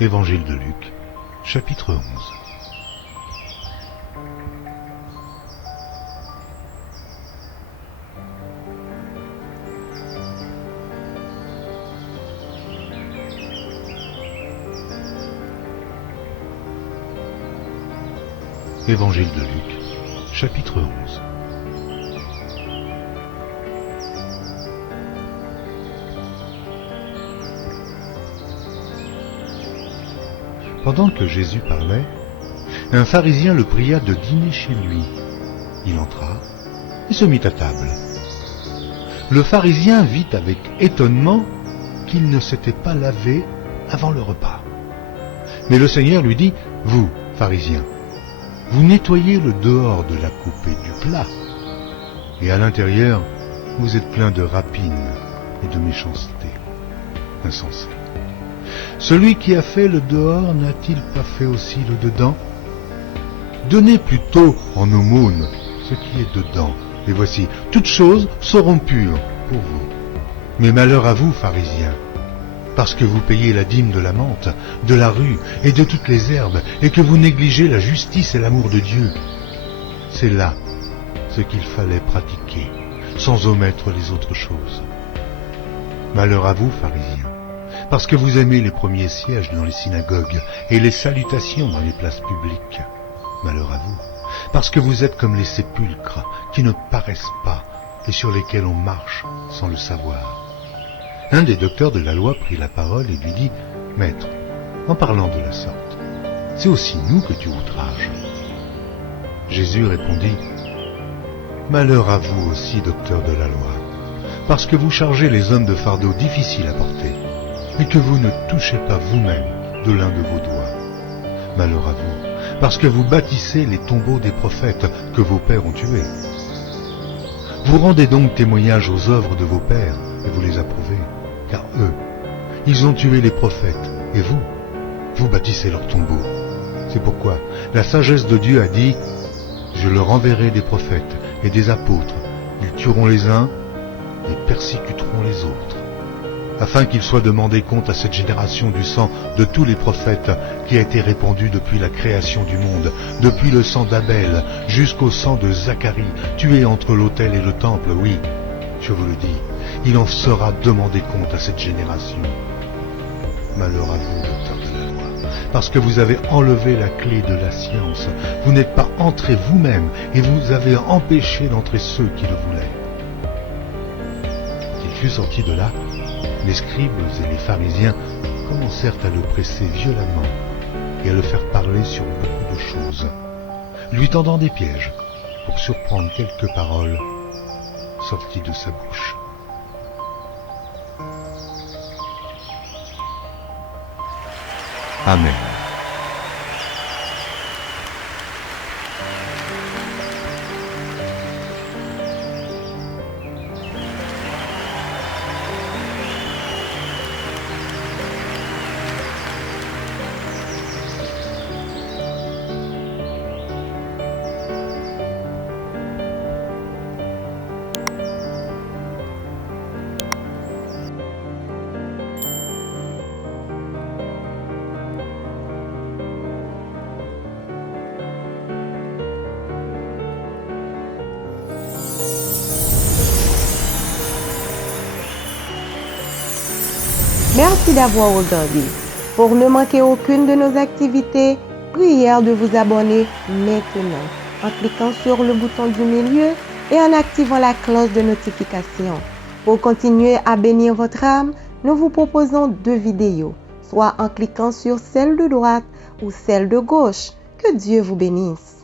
Évangile de Luc, chapitre 11. Évangile de Luc, chapitre 11. Pendant que Jésus parlait, un pharisien le pria de dîner chez lui. Il entra et se mit à table. Le pharisien vit avec étonnement qu'il ne s'était pas lavé avant le repas. Mais le Seigneur lui dit, « Vous, pharisiens, vous nettoyez le dehors de la coupe et du plat, et à l'intérieur, vous êtes plein de rapine et de méchanceté. Insensé. Celui qui a fait le dehors n'a-t-il pas fait aussi le dedans? Donnez plutôt en aumône ce qui est dedans, et voici, toutes choses seront pures pour vous. Mais malheur à vous, pharisiens, parce que vous payez la dîme de la menthe, de la rue et de toutes les herbes, et que vous négligez la justice et l'amour de Dieu. C'est là ce qu'il fallait pratiquer, sans omettre les autres choses. Malheur à vous, pharisiens, parce que vous aimez les premiers sièges dans les synagogues et les salutations dans les places publiques. Malheur à vous, parce que vous êtes comme les sépulcres qui ne paraissent pas et sur lesquels on marche sans le savoir. Un des docteurs de la loi prit la parole et lui dit, « Maître, en parlant de la sorte, c'est aussi nous que tu outrages. » Jésus répondit, « Malheur à vous aussi, docteurs de la loi, parce que vous chargez les hommes de fardeaux difficiles à porter, et que vous ne touchez pas vous-même de l'un de vos doigts. Malheur à vous, parce que vous bâtissez les tombeaux des prophètes que vos pères ont tués. Vous rendez donc témoignage aux œuvres de vos pères, et vous les approuvez, car eux, ils ont tué les prophètes, et vous bâtissez leurs tombeaux. C'est pourquoi la sagesse de Dieu a dit, « Je leur enverrai des prophètes et des apôtres, ils tueront les uns et persécuteront les autres. » afin qu'il soit demandé compte à cette génération du sang de tous les prophètes qui a été répandu depuis la création du monde, depuis le sang d'Abel jusqu'au sang de Zacharie, tué entre l'autel et le temple, oui, je vous le dis, il en sera demandé compte à cette génération. Malheur à vous, docteurs de la loi, parce que vous avez enlevé la clé de la science, vous n'êtes pas entrés vous-même et vous avez empêché d'entrer ceux qui le voulaient. Qu'il fut sorti de là, les scribes et les pharisiens commencèrent à le presser violemment et à le faire parler sur beaucoup de choses, lui tendant des pièges pour surprendre quelques paroles sorties de sa bouche. Amen. Merci d'avoir regardé. Pour ne manquer aucune de nos activités, prière de vous abonner maintenant en cliquant sur le bouton du milieu et en activant la cloche de notification. Pour continuer à bénir votre âme, nous vous proposons 2 vidéos, soit en cliquant sur celle de droite ou celle de gauche. Que Dieu vous bénisse.